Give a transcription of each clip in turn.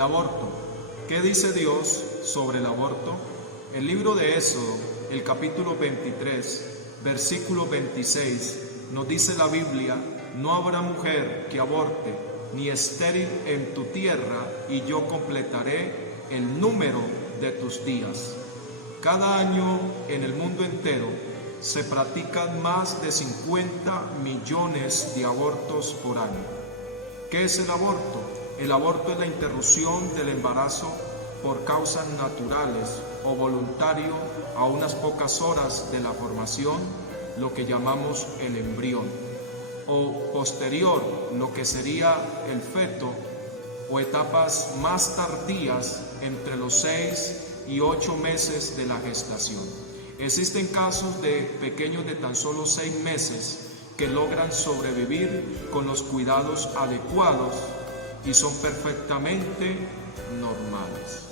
El aborto. ¿Qué dice Dios sobre el aborto? El libro de Éxodo, el capítulo 23, versículo 26, nos dice la Biblia: no habrá mujer que aborte ni estéril en tu tierra, y yo completaré el número de tus días. Cada año en el mundo entero se practican más de 50 millones de abortos por año. ¿Qué es el aborto? El aborto es la interrupción del embarazo por causas naturales o voluntario a unas pocas horas de la formación, lo que llamamos el embrión, o posterior, lo que sería el feto, o etapas más tardías entre los 6 y 8 meses de la gestación. Existen casos de pequeños de tan solo 6 meses que logran sobrevivir con los cuidados adecuados y son perfectamente normales.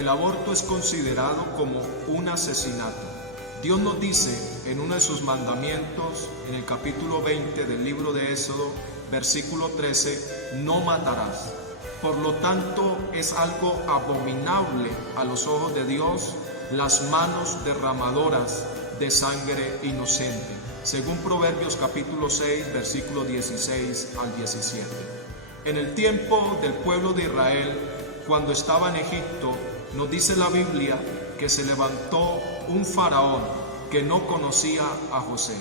El aborto es considerado como un asesinato. Dios nos dice en uno de sus mandamientos, en el capítulo 20 del libro de Éxodo, versículo 13, no matarás. Por lo tanto, es algo abominable a los ojos de Dios las manos derramadoras de sangre inocente, según Proverbios capítulo 6, versículo 16 al 17. En el tiempo del pueblo de Israel, cuando estaba en Egipto, nos dice la Biblia que se levantó un faraón que no conocía a José.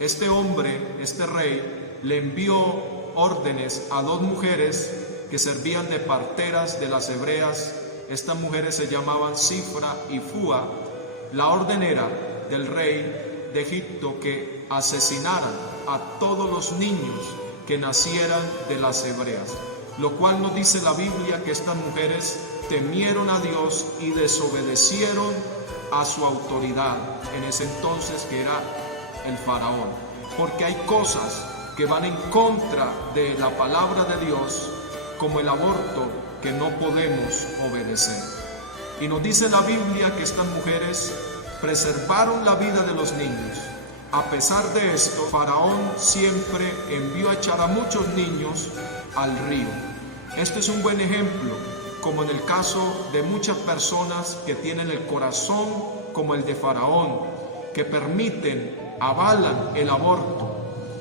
Este hombre, este rey, le envió órdenes a 2 mujeres que servían de parteras de las hebreas. Estas mujeres se llamaban Cifra y Fúa. La orden era del rey de Egipto que asesinaran a todos los niños que nacieran de las hebreas, lo cual nos dice la Biblia que estas mujeres temieron a Dios y desobedecieron a su autoridad en ese entonces, que era el faraón, porque hay cosas que van en contra de la palabra de Dios, como el aborto, que no podemos obedecer. Y nos dice la Biblia que estas mujeres preservaron la vida de los niños. A pesar de esto, Faraón siempre envió a echar a muchos niños al río. Este es un buen ejemplo, como en el caso de muchas personas que tienen el corazón como el de Faraón, que avalan el aborto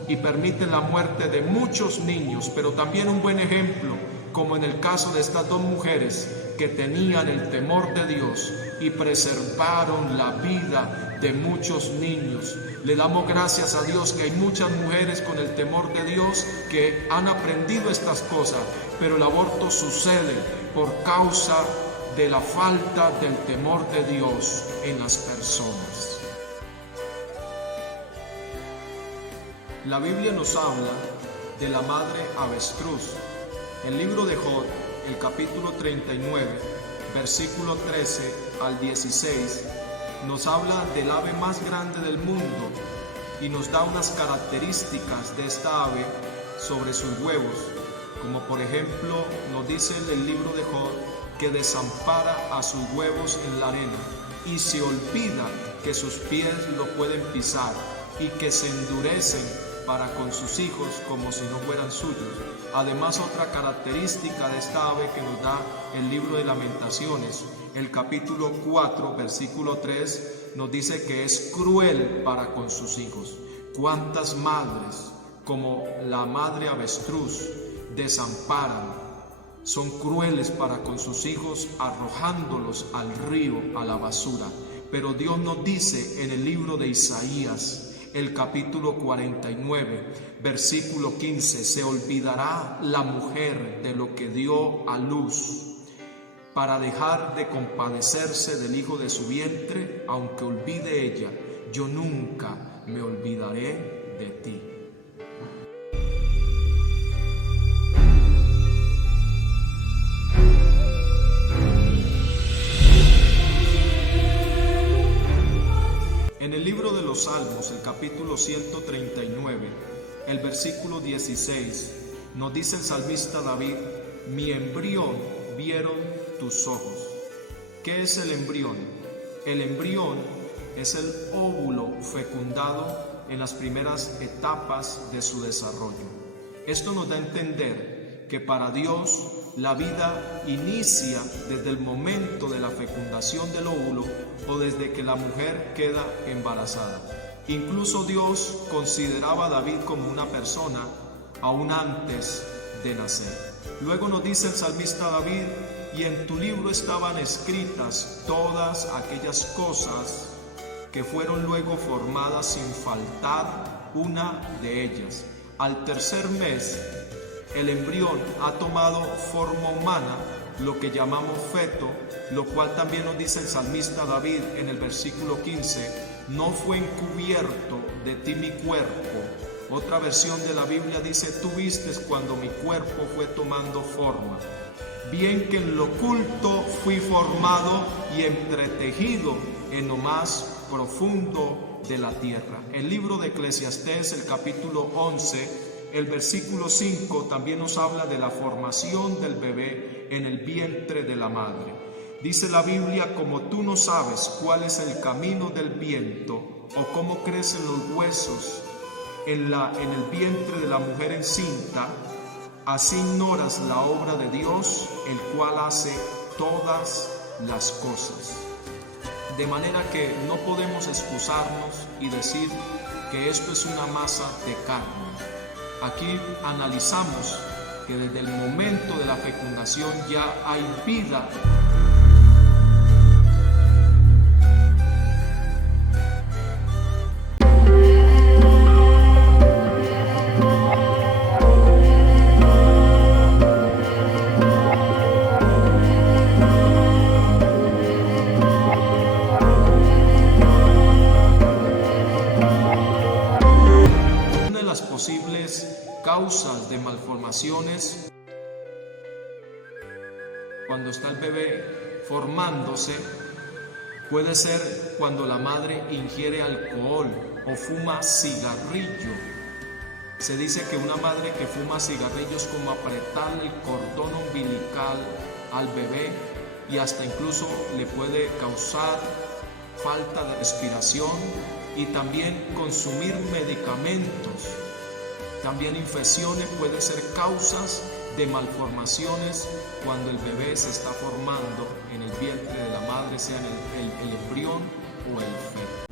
y permiten la muerte de muchos niños, pero también un buen ejemplo, como en el caso de estas 2 mujeres que tenían el temor de Dios y preservaron la vida de muchos niños. Le damos gracias a Dios que hay muchas mujeres con el temor de Dios que han aprendido estas cosas, pero el aborto sucede por causa de la falta del temor de Dios en las personas. La Biblia nos habla de la madre avestruz. El libro de Job, el capítulo 39, versículo 13 al 16, nos habla del ave más grande del mundo y nos da unas características de esta ave sobre sus huevos, como por ejemplo nos dice el libro de Job que desampara a sus huevos en la arena y se olvida que sus pies lo pueden pisar, y que se endurecen para con sus hijos como si no fueran suyos. Además, otra característica de esta ave que nos da el libro de Lamentaciones, el capítulo 4, versículo 3, nos dice que es cruel para con sus hijos. ¿Cuántas madres, como la madre avestruz, desamparan, son crueles para con sus hijos, arrojándolos al río, a la basura? Pero Dios nos dice en el libro de Isaías, el capítulo 49, versículo 15, se olvidará la mujer de lo que dio a luz para dejar de compadecerse del hijo de su vientre, aunque olvide ella, yo nunca me olvidaré de ti. En el libro de los Salmos, el capítulo 139, el versículo 16, nos dice el salmista David: mi embrión vieron tus ojos. ¿Qué es el embrión? El embrión es el óvulo fecundado en las primeras etapas de su desarrollo. Esto nos da a entender que para Dios la vida inicia desde el momento de la fecundación del óvulo o desde que la mujer queda embarazada. Incluso Dios consideraba a David como una persona aún antes de nacer. Luego nos dice el salmista David: y en tu libro estaban escritas todas aquellas cosas que fueron luego formadas sin faltar una de ellas. Al tercer mes, el embrión ha tomado forma humana, lo que llamamos feto, lo cual también nos dice el salmista David en el versículo 15: no fue encubierto de ti mi cuerpo. Otra versión de la Biblia dice: tú vistes cuando mi cuerpo fue tomando forma. Bien que en lo oculto fui formado y entretejido en lo más profundo de la tierra. El libro de Eclesiastés, el capítulo 11, el versículo 5, también nos habla de la formación del bebé en el vientre de la madre. Dice la Biblia: como tú no sabes cuál es el camino del viento o cómo crecen los huesos en el vientre de la mujer encinta, así ignoras la obra de Dios, el cual hace todas las cosas. De manera que no podemos excusarnos y decir que esto es una masa de carne. Aquí analizamos que desde el momento de la fecundación ya hay vida. Posibles causas de malformaciones cuando está el bebé formándose puede ser cuando la madre ingiere alcohol o fuma cigarrillo. Se dice que una madre que fuma cigarrillo es como apretarle el cordón umbilical al bebé y hasta incluso le puede causar falta de respiración, y también consumir medicamentos. También infecciones pueden ser causas de malformaciones cuando el bebé se está formando en el vientre de la madre, sea el embrión o el feto.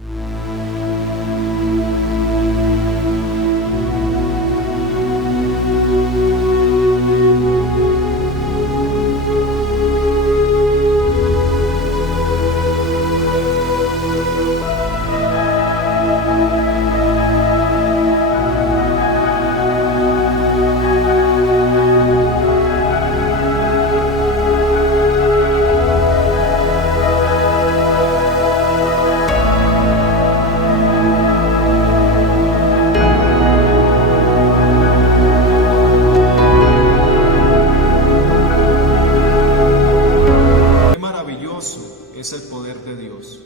Es el poder de Dios.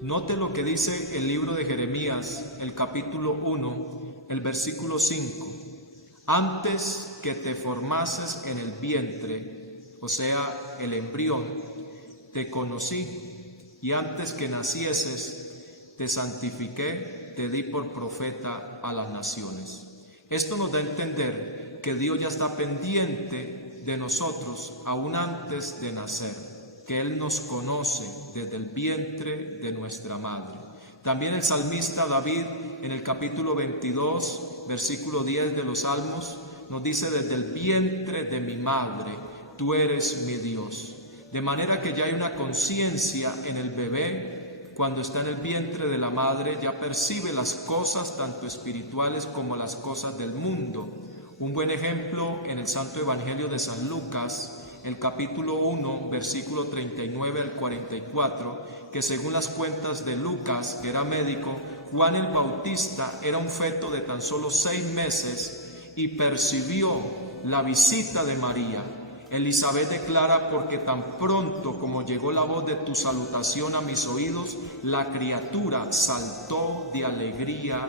Note lo que dice el libro de Jeremías, el capítulo 1, el versículo 5. Antes que te formases en el vientre, o sea, el embrión, te conocí, y antes que nacieses, te santifiqué, te di por profeta a las naciones. Esto nos da a entender que Dios ya está pendiente de nosotros aún antes de nacer, que Él nos conoce desde el vientre de nuestra madre. También el salmista David, en el capítulo 22, versículo 10 de los Salmos, nos dice: desde el vientre de mi madre, tú eres mi Dios. De manera que ya hay una conciencia en el bebé. Cuando está en el vientre de la madre, ya percibe las cosas tanto espirituales como las cosas del mundo. Un buen ejemplo en el Santo Evangelio de San Lucas, el capítulo 1, versículo 39 al 44, que según las cuentas de Lucas, que era médico, Juan el Bautista era un feto de tan solo 6 meses y percibió la visita de María. Elizabeth declara: porque tan pronto como llegó la voz de tu salutación a mis oídos, la criatura saltó de alegría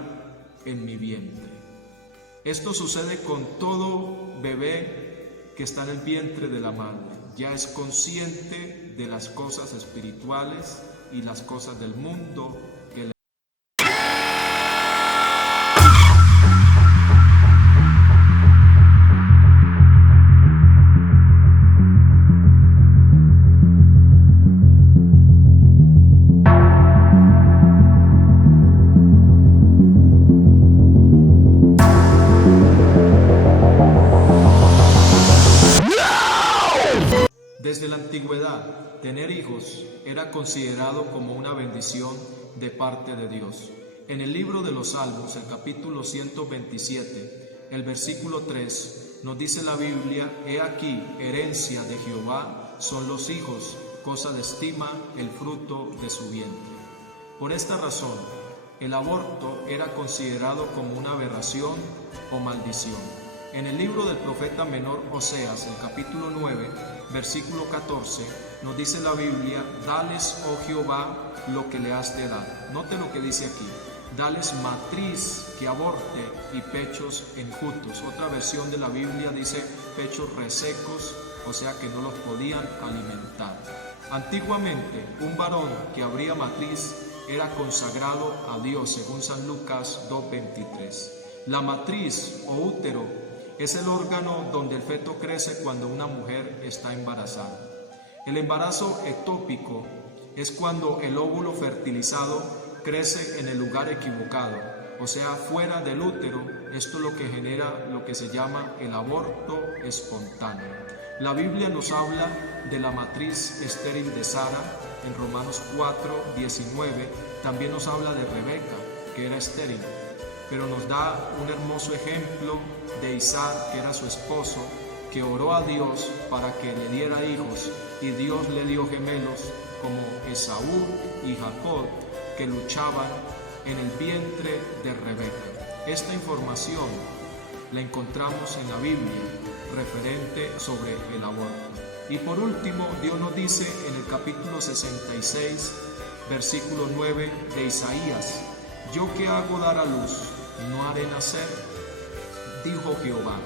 en mi vientre. Esto sucede con todo bebé que está en el vientre de la madre. Ya es consciente de las cosas espirituales y las cosas del mundo que le... Desde la antigüedad, tener hijos era considerado como una bendición de parte de Dios. En el libro de los Salmos, el capítulo 127, el versículo 3, nos dice la Biblia: He aquí, herencia de Jehová son los hijos, cosa de estima el fruto de su vientre. Por esta razón, el aborto era considerado como una aberración o maldición. En el libro del profeta menor Oseas, el capítulo 9, versículo 14, nos dice la Biblia: Dales, oh Jehová, lo que le has de dar. Note lo que dice aquí: dales matriz que aborte y pechos enjutos. Otra versión de la Biblia dice pechos resecos, o sea que no los podían alimentar. Antiguamente, un varón que abría matriz era consagrado a Dios, según San Lucas 2:23. La matriz o útero es el órgano donde el feto crece cuando una mujer está embarazada. El embarazo ectópico es cuando el óvulo fertilizado crece en el lugar equivocado, o sea, fuera del útero. Esto es lo que genera lo que se llama el aborto espontáneo. La Biblia nos habla de la matriz estéril de Sara en Romanos 4:19. También nos habla de Rebeca, que era estéril, pero nos da un hermoso ejemplo de Isaac, que era su esposo, que oró a Dios para que le diera hijos, y Dios le dio gemelos como Esaú y Jacob, que luchaban en el vientre de Rebeca. Esta información la encontramos en la Biblia referente sobre el aborto. Y por último, Dios nos dice en el capítulo 66, versículo 9 de Isaías: Yo que hago dar a luz, no haré nacer, dijo Jehová.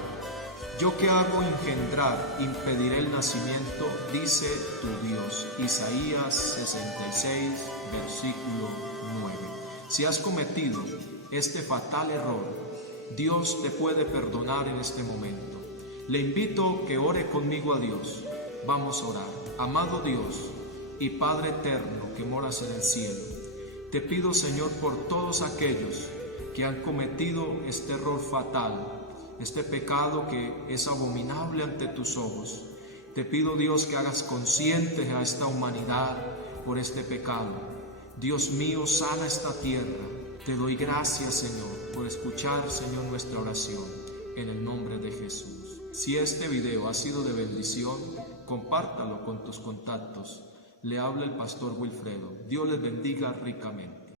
Yo que hago engendrar, impediré el nacimiento, dice tu Dios. Isaías 66, versículo 9. Si has cometido este fatal error, Dios te puede perdonar en este momento. Le invito que ore conmigo a Dios. Vamos a orar. Amado Dios y Padre eterno que moras en el cielo, te pido, Señor, por todos aquellos que han cometido este error fatal, este pecado que es abominable ante tus ojos. Te pido, Dios, que hagas conscientes a esta humanidad por este pecado. Dios mío, sana esta tierra. Te doy gracias, Señor, por escuchar, Señor, nuestra oración, en el nombre de Jesús. Si este video ha sido de bendición, compártalo con tus contactos. Le habla el pastor Wilfredo. Dios les bendiga ricamente.